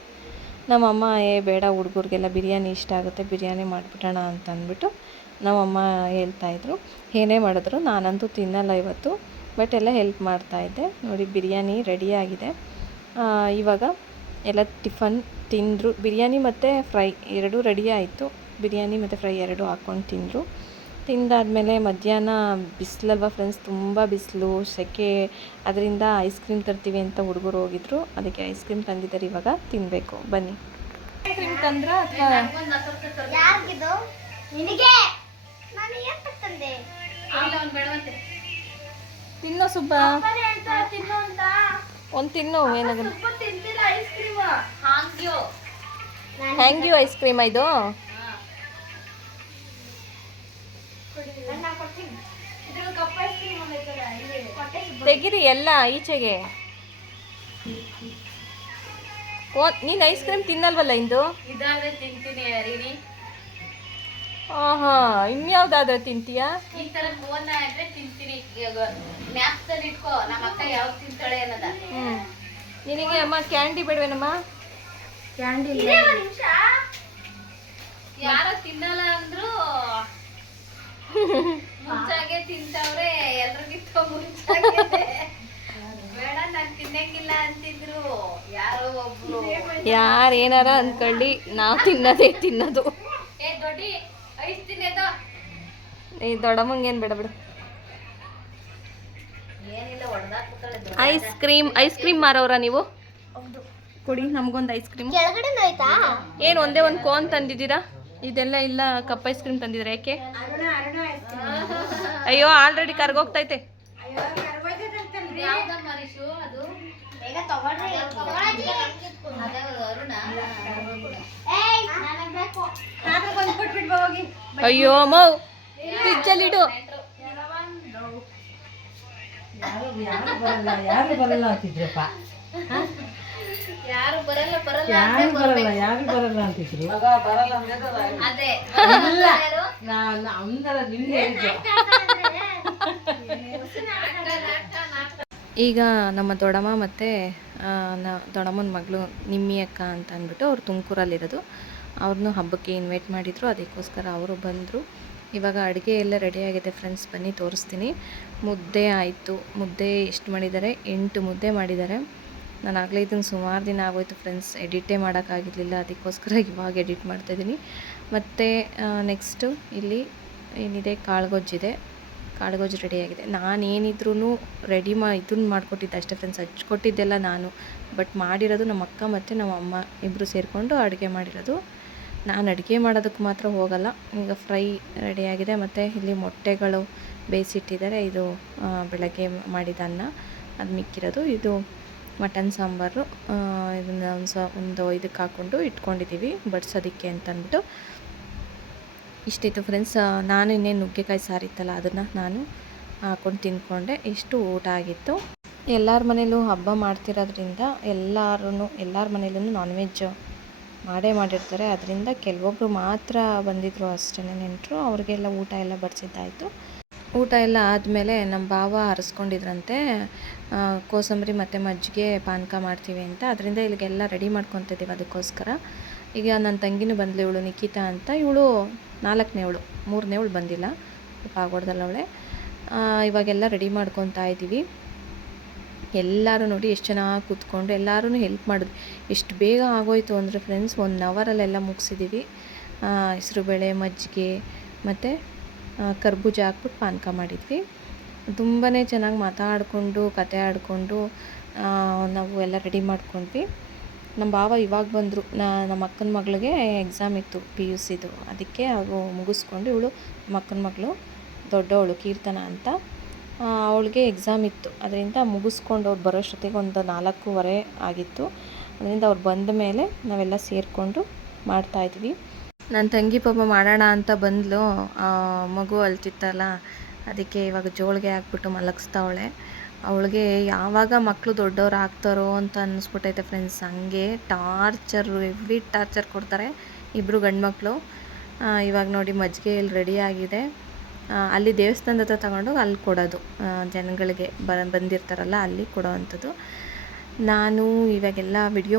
ನಮ್ಮಮ್ಮ ಬೇಡ, ಹುಡುಗರಿಗೆಲ್ಲ ಬಿರಿಯಾನಿ ಇಷ್ಟ ಆಗುತ್ತೆ, ಬಿರಿಯಾನಿ ಮಾಡಿಬಿಡೋಣ ಅಂತ ಅಂದ್ಬಿಟ್ಟು ನಮ್ಮಮ್ಮ ಹೇಳ್ತಾಯಿದ್ರು. ಏನೇ ಮಾಡಿದ್ರು ನಾನಂತೂ ತಿನ್ನಲ್ಲ ಇವತ್ತು, ಬಟ್ ಎಲ್ಲ ಹೆಲ್ಪ್ ಮಾಡ್ತಾಯಿದ್ದೆ. ನೋಡಿ ಬಿರಿಯಾನಿ ರೆಡಿಯಾಗಿದೆ. ಇವಾಗ ಎಲ್ಲ ಟಿಫನ್ ತಿಂದರು. ಬಿರಿಯಾನಿ ಮತ್ತು ಫ್ರೈ ಎರಡೂ ರೆಡಿ ಆಯಿತು. ಬಿರಿಯಾನಿ ಮತ್ತು ಫ್ರೈ ಎರಡೂ ಹಾಕ್ಕೊಂಡು ತಿಂದರು. ತಿಂದಾದಮೇಲೆ ಮಧ್ಯಾಹ್ನ ಬಿಸಿಲಲ್ವ ಫ್ರೆಂಡ್ಸ್, ತುಂಬ ಬಿಸಿಲು, ಸೆಕೆ, ಅದರಿಂದ ಐಸ್ ಕ್ರೀಮ್ ತರ್ತೀವಿ ಅಂತ ಹುಡುಗರು ಹೋಗಿದ್ರು. ಅದಕ್ಕೆ ಐಸ್ ಕ್ರೀಮ್ ತಂದಿದ್ದಾರೆ, ಇವಾಗ ತಿನ್ನಬೇಕು. ಬನ್ನಿ. ಐಸ್ ಕ್ರೀಮ್ ತಂದ್ರ ಅಥವಾ ತಿನ್ನೋ ಸುಬ್ಬ, ಒಂದು ತಿನ್ನು. ಏನಾಗಲ್ಲ. ಹ್ಯಾಂಗ್ಯೂ ಐಸ್ ಕ್ರೀಮ್ ಇದು. ತೆಗಿರಿ ಎಲ್ಲ ಈಚೆಗೆ. ನೀನು ಐಸ್ ಕ್ರೀಮ್ ತಿನ್ನಲ್ವಲ್ಲ ಇಂದು? ಇದಾದ್ರೆ ತಿಂತೀನಿ ರೀನಿ. ಹಾಂ, ಇನ್ಯಾವ್ದಾದ್ರೆ ತಿಂತೀಯಾ? ಈ ತರ ಫೋನ್ ಆದ್ರೆ ತಿಂತೀನಿ. ಜ್ಞಾಪಕದಲ್ಲಿ ಇಟ್ಕೋ, ನಮ್ಮ ಅಕ್ಕ ಯಾವ್ದು ತಿಂತಾಳೆ ಅನ್ನೋದ. ನಿನಗೆ ಅಮ್ಮ ಕ್ಯಾಂಡಿ ಬೇಡವೇನಮ್ಮ? ಕ್ಯಾಂಡಿ ಯಾರೋ ತಿನ್ನಲ್ಲ ಅಂದ್ರು ಮುಂಚಾಗೆ ತಿಂತವ್ರೆ, ಎಲ್ರಿಗಿಂತ ಮುಂಚಾಗೆ. ಬೇಡ ನಾನು ತಿನ್ನಂಗಿಲ್ಲ ಅಂತಿದ್ರು ಯಾರೋ ಒಬ್ರು. ಯಾರು ಏನಾರ ಅಂದ್ಕೊಳ್ಳಿ, ನಾವು ತಿನ್ನೋದು. ಏ ದೊಡ್ಡಿ ಐಸ್ ತಿನ್ನೋದು. ಈ ದೊಡ್ಡಮ್ಮಂಗೇನು ಬೇಡ ಬಿಡು. ಏನಿಲ್ಲ, ಹೊಡೆದಾಕ್ಬಿಡ್ತಾಳೆ. ಐಸ್ ಕ್ರೀಮ್ ಮಾರೋರ ನೀವು? ಕೊಡಿ ನಮಗೊಂದು ಐಸ್ ಕ್ರೀಮ್. ಏನು ಒಂದೇ ಒಂದು ಕೋನ್ ತಂದಿದ್ದೀರಾ? ಇದೆಲ್ಲ ಇಲ್ಲ, ಕಪ್ ಐಸ್ ಕ್ರೀಮ್ ತಂದಿದ್ದೀರಾ. ಯಾಕೆ? ಅಯ್ಯೋ, ಆಲ್ರೆಡಿ ಕರ್ಗೋಗ್ತೈತೆ. ಯಾವ್ದಮ್ಮ ರಿಶು ಅದು? ಅಯ್ಯೋ ಮೌ, ಫ್ರಿಜ್ಜಲ್ಲಿಡು. ಯಾರು ಬರಲ್ಲ ಅಂತಿದ್ರಪ್ಪ, ಯಾರು ಬರಲ್ಲ ಯಾರು ಬರಲ್ಲ ಅಂತಿದ್ರು. ಅದೇ ನಿಮ್ಗೆ ಈಗ ನಮ್ಮ ದೊಡ್ಡಮ್ಮ ಮತ್ತು ದೊಡ್ಡಮ್ಮನ ಮಗಳು ನಿಮ್ಮಿ ಅಕ್ಕ ಅಂತ ಅಂದ್ಬಿಟ್ಟು ಅವ್ರು ತುಮಕೂರಲ್ಲಿರೋದು. ಅವ್ರನ್ನೂ ಹಬ್ಬಕ್ಕೆ ಇನ್ವೈಟ್ ಮಾಡಿದರು, ಅದಕ್ಕೋಸ್ಕರ ಅವರು ಬಂದರು. ಇವಾಗ ಅಡುಗೆ ಎಲ್ಲ ರೆಡಿಯಾಗಿದೆ ಫ್ರೆಂಡ್ಸ್, ಬನ್ನಿ ತೋರಿಸ್ತೀನಿ. ಮುದ್ದೆ ಆಯಿತು. ಮುದ್ದೆ ಎಷ್ಟು ಮಾಡಿದ್ದಾರೆ? 8 ಮುದ್ದೆ ಮಾಡಿದ್ದಾರೆ. ನಾನು ಆಗಲೇ ಇದನ್ನು ಸುಮಾರು ದಿನ ಆಗೋಯ್ತು ಫ್ರೆಂಡ್ಸ್, ಎಡಿಟೇ ಮಾಡೋಕ್ಕಾಗಿರಲಿಲ್ಲ, ಅದಕ್ಕೋಸ್ಕರ ಇವಾಗ ಎಡಿಟ್ ಮಾಡ್ತಾಯಿದ್ದೀನಿ. ಮತ್ತು ನೆಕ್ಸ್ಟು ಇಲ್ಲಿ ಏನಿದೆ, ಕಾಳುಗೊಜ್ಜಿದೆ. ಕಾಳುಗೊಜ್ಜು ರೆಡಿಯಾಗಿದೆ. ನಾನೇನಿದ್ರೂ ಇದನ್ನು ಮಾಡಿಕೊಟ್ಟಿದ್ದೆ ಅಷ್ಟೇ ಫ್ರೆಂಡ್ಸ್, ಹಚ್ಕೊಟ್ಟಿದ್ದೆಲ್ಲ ನಾನು, ಬಟ್ ಮಾಡಿರೋದು ನಮ್ಮ ಅಕ್ಕ ಮತ್ತು ನಮ್ಮ ಅಮ್ಮ ಇಬ್ಬರು ಸೇರಿಕೊಂಡು ಅಡುಗೆ ಮಾಡಿರೋದು. ನಾನು ಅಡುಗೆ ಮಾಡೋದಕ್ಕೆ ಮಾತ್ರ ಹೋಗಲ್ಲ. ಈಗ ಫ್ರೈ ರೆಡಿಯಾಗಿದೆ, ಮತ್ತು ಇಲ್ಲಿ ಮೊಟ್ಟೆಗಳು ಬೇಯಿಸಿಟ್ಟಿದ್ದಾರೆ. ಇದು ಬೆಳಗ್ಗೆ ಮಾಡಿದ ಅನ್ನ, ಅದು ಮಿಕ್ಕಿರೋದು. ಇದು ಮಟನ್ ಸಾಂಬಾರು. ಇದನ್ನು ಒಂದು ಇದಕ್ಕೆ ಹಾಕ್ಕೊಂಡು ಇಟ್ಕೊಂಡಿದ್ದೀವಿ ಬಡಿಸೋದಕ್ಕೆ ಅಂತ ಅಂದ್ಬಿಟ್ಟು. ಇಷ್ಟಿತ್ತು ಫ್ರೆಂಡ್ಸ್. ನಾನು ಇನ್ನೇನು ನುಗ್ಗೆಕಾಯಿ ಸಾರಿತ್ತಲ್ಲ, ಅದನ್ನು ನಾನು ಹಾಕ್ಕೊಂಡು ತಿಂದ್ಕೊಂಡೆ. ಇಷ್ಟು ಊಟ ಆಗಿತ್ತು. ಎಲ್ಲರ ಮನೇಲೂ ಹಬ್ಬ ಮಾಡ್ತಿರೋದ್ರಿಂದ ಎಲ್ಲರ ಮನೇಲೂ ನಾನ್ ವೆಜ್ ಮಾಡಿರ್ತಾರೆ. ಅದರಿಂದ ಕೆಲವೊಬ್ಬರು ಮಾತ್ರ ಬಂದಿದ್ದರು ಅಷ್ಟೇ ನೆಂಟರು, ಅವ್ರಿಗೆಲ್ಲ ಊಟ ಎಲ್ಲ ಬಡಿಸಿದ್ದಾಯಿತು. ಊಟ ಎಲ್ಲ ಆದಮೇಲೆ ನಮ್ಮ ಭಾವ ಹರಿಸ್ಕೊಂಡಿದ್ರಂತೆ ಕೋಸಂಬರಿ ಮತ್ತು ಮಜ್ಜಿಗೆ ಪಾನಕ ಮಾಡ್ತೀವಿ ಅಂತ. ಅದರಿಂದ ಇಲ್ಲಿಗೆಲ್ಲ ರೆಡಿ ಮಾಡ್ಕೊತಿದ್ದೀವಿ ಅದಕ್ಕೋಸ್ಕರ. ಈಗ ನನ್ನ ತಂಗಿನೂ ಬಂದಳು, ಇವಳು ನಿಖಿತಾ ಅಂತ. ಇವಳು 4ನೇವಳು, 3ನೇವಳು ಬಂದಿಲ್ಲ, ಪಾಗೋಡ್ದಲ್ಲವಳೆ. ಇವಾಗೆಲ್ಲ ರೆಡಿ ಮಾಡ್ಕೊತಾ ಇದ್ದೀವಿ. ಎಲ್ಲರೂ ನೋಡಿ ಎಷ್ಟು ಚೆನ್ನಾಗಿ ಕೂತ್ಕೊಂಡು ಎಲ್ಲರೂ ಹೆಲ್ಪ್ ಮಾಡಿದ್ವಿ. ಎಷ್ಟು ಬೇಗ ಆಗೋಯ್ತು ಅಂದರೆ ಫ್ರೆಂಡ್ಸ್ 1 ಅವರಲ್ಲೆಲ್ಲ ಮುಗಿಸಿದ್ದೀವಿ. ಹೆಸರುಬೇಳೆ, ಮಜ್ಜಿಗೆ ಮತ್ತು ಕರ್ಬೂಜ ಹಾಕ್ಬಿಟ್ಟು ಪಾನಕ ಮಾಡಿದ್ವಿ. ತುಂಬಾ ಚೆನ್ನಾಗಿ ಮಾತಾಡಿಕೊಂಡು ಕತೆ ಆಡಿಕೊಂಡು ನಾವು ಎಲ್ಲ ರೆಡಿ ಮಾಡ್ಕೊಂಡ್ವಿ. ನಮ್ಮ ಭಾವ ಇವಾಗ ಬಂದರು. ನಮ್ಮ ಅಕ್ಕನ ಮಗಳಿಗೆ ಎಕ್ಸಾಮ್ ಇತ್ತು PUCದು, ಅದಕ್ಕೆ ಅವರು ಮುಗಿಸ್ಕೊಂಡು, ಇವಳು ನಮ್ಮ ಅಕ್ಕನ ಮಗಳು ದೊಡ್ಡವಳು ಕೀರ್ತನ ಅಂತ, ಅವಳಿಗೆ ಎಕ್ಸಾಮ್ ಇತ್ತು. ಅದರಿಂದ ಮುಗಿಸ್ಕೊಂಡು ಅವ್ರು ಬರೋಷ್ಟೊತ್ತಿಗೆ ಒಂದು 4:15 ಆಗಿತ್ತು. ಅದರಿಂದ ಅವ್ರು ಬಂದ ಮೇಲೆ ನಾವೆಲ್ಲ ಸೇರಿಕೊಂಡು ಮಾಡ್ತಾಯಿದ್ವಿ. ನನ್ನ ತಂಗಿ ಪಾಪ ಮಾಡೋಣ ಅಂತ ಬಂದಳು, ಮಗು ಅಳ್ತಿತ್ತಲ್ಲ, ಅದಕ್ಕೆ ಇವಾಗ ಜೋಳಿಗೆ ಹಾಕ್ಬಿಟ್ಟು ಮಲಗಿಸ್ತಾವಳೆ. ಅವಳಿಗೆ ಯಾವಾಗ ಮಕ್ಕಳು ದೊಡ್ಡವ್ರು ಆಗ್ತಾರೋ ಅಂತ ಅನ್ನಿಸ್ಬಿಟ್ಟೈತೆ ಫ್ರೆಂಡ್ಸ್. ಹಂಗೆ ಹೆವಿ ಟಾರ್ಚರ್ ಕೊಡ್ತಾರೆ ಇಬ್ಬರು ಗಂಡು ಮಕ್ಕಳು. ಇವಾಗ ನೋಡಿ ಮಜ್ಜಿಗೆ ಇಲ್ಲಿ ರೆಡಿ ಆಗಿದೆ. ಅಲ್ಲಿ ದೇವಸ್ಥಾನದ ಹತ್ರ ತಗೊಂಡು ಅಲ್ಲಿ ಕೊಡೋದು, ಜನಗಳಿಗೆ ಬಂದಿರ್ತಾರಲ್ಲ ಅಲ್ಲಿ ಕೊಡೋ ಅಂಥದ್ದು. ನಾನು ಇವಾಗೆಲ್ಲ ವಿಡಿಯೋ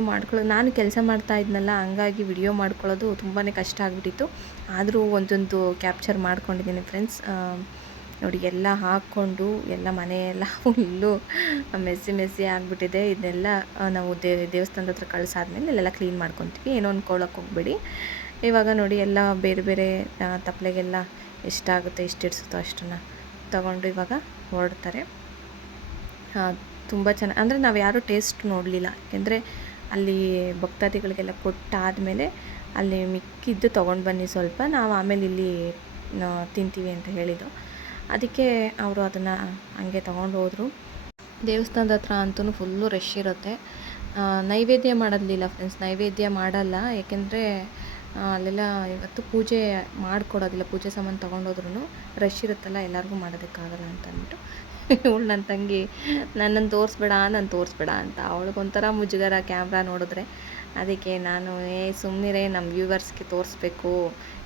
ನಾನು ಕೆಲಸ ಮಾಡ್ತಾ ಇದ್ನಲ್ಲ, ಹಂಗಾಗಿ ವಿಡಿಯೋ ಮಾಡ್ಕೊಳ್ಳೋದು ತುಂಬಾ ಕಷ್ಟ ಆಗಿಬಿಟ್ಟಿತ್ತು. ಆದರೂ ಒಂದೊಂದು ಕ್ಯಾಪ್ಚರ್ ಮಾಡ್ಕೊಂಡಿದ್ದೀನಿ ಫ್ರೆಂಡ್ಸ್. ನೋಡಿ ಎಲ್ಲ ಹಾಕ್ಕೊಂಡು ಎಲ್ಲ ಮನೆಯೆಲ್ಲ ಫುಲ್ಲು ಮೆಸ್ಸಿ ಆಗಿಬಿಟ್ಟಿದೆ. ಇದನ್ನೆಲ್ಲ ನಾವು ದೇವಸ್ಥಾನದ ಹತ್ರ ಕಳಿಸಾದ್ಮೇಲೆ ಇಲ್ಲೆಲ್ಲ ಕ್ಲೀನ್ ಮಾಡ್ಕೊತೀವಿ, ಏನೋ ಅಂದ್ಕೊಳ್ಳೋಕೆ ಹೋಗ್ಬೇಡಿ. ಇವಾಗ ನೋಡಿ ಎಲ್ಲ ಬೇರೆ ಬೇರೆ ತಪ್ಪಲೆಗೆಲ್ಲ ಎಷ್ಟಾಗುತ್ತೆ, ಎಷ್ಟು ಇಡಿಸುತ್ತೋ ಅಷ್ಟನ್ನು ತಗೊಂಡು ಇವಾಗ ಹೊರಡ್ತಾರೆ. ತುಂಬ ಚೆನ್ನಾಗಿ, ಅಂದರೆ ನಾವು ಯಾರೂ ಟೇಸ್ಟ್ ನೋಡಲಿಲ್ಲ, ಯಾಕೆಂದರೆ ಅಲ್ಲಿ ಭಕ್ತಾದಿಗಳಿಗೆಲ್ಲ ಕೊಟ್ಟಾದಮೇಲೆ ಅಲ್ಲಿ ಮಿಕ್ಕಿದ್ದು ತೊಗೊಂಡು ಬನ್ನಿ ಸ್ವಲ್ಪ, ನಾವು ಆಮೇಲೆ ಇಲ್ಲಿ ತಿಂತೀವಿ ಅಂತ ಹೇಳಿದ್ದು. ಅದಕ್ಕೆ ಅವರು ಅದನ್ನು ಹಂಗೆ ತೊಗೊಂಡು ಹೋದರು. ದೇವಸ್ಥಾನದ ಹತ್ರ ಅಂತೂ ಫುಲ್ಲು ರಶ್ ಇರುತ್ತೆ. ನೈವೇದ್ಯ ಮಾಡೋದಿಲ್ಲ ಫ್ರೆಂಡ್ಸ್, ನೈವೇದ್ಯ ಮಾಡಲ್ಲ, ಏಕೆಂದರೆ ಅಲ್ಲೆಲ್ಲ ಇವತ್ತು ಪೂಜೆ ಮಾಡಿಕೊಡೋದಿಲ್ಲ. ಪೂಜೆ ಸಾಮಾನು ತೊಗೊಂಡೋದ್ರೂ ರಶ್ ಇರುತ್ತಲ್ಲ, ಎಲ್ಲರಿಗೂ ಮಾಡೋದಕ್ಕಾಗಲ್ಲ ಅಂತ ಅಂದ್ಬಿಟ್ಟು ಇವಳು ನನ್ನ ತಂಗಿ ನನ್ನನ್ನು ತೋರಿಸ್ಬೇಡ ಅಂತ, ಅವಳಿಗೊಂಥರ ಮುಜುಗರ ಕ್ಯಾಮ್ರಾ ನೋಡಿದ್ರೆ. ಅದಕ್ಕೆ ನಾನು ಸುಮ್ಮನಿರೇ, ನಮ್ಮ ವ್ಯೂವರ್ಸ್ಗೆ ತೋರಿಸ್ಬೇಕು,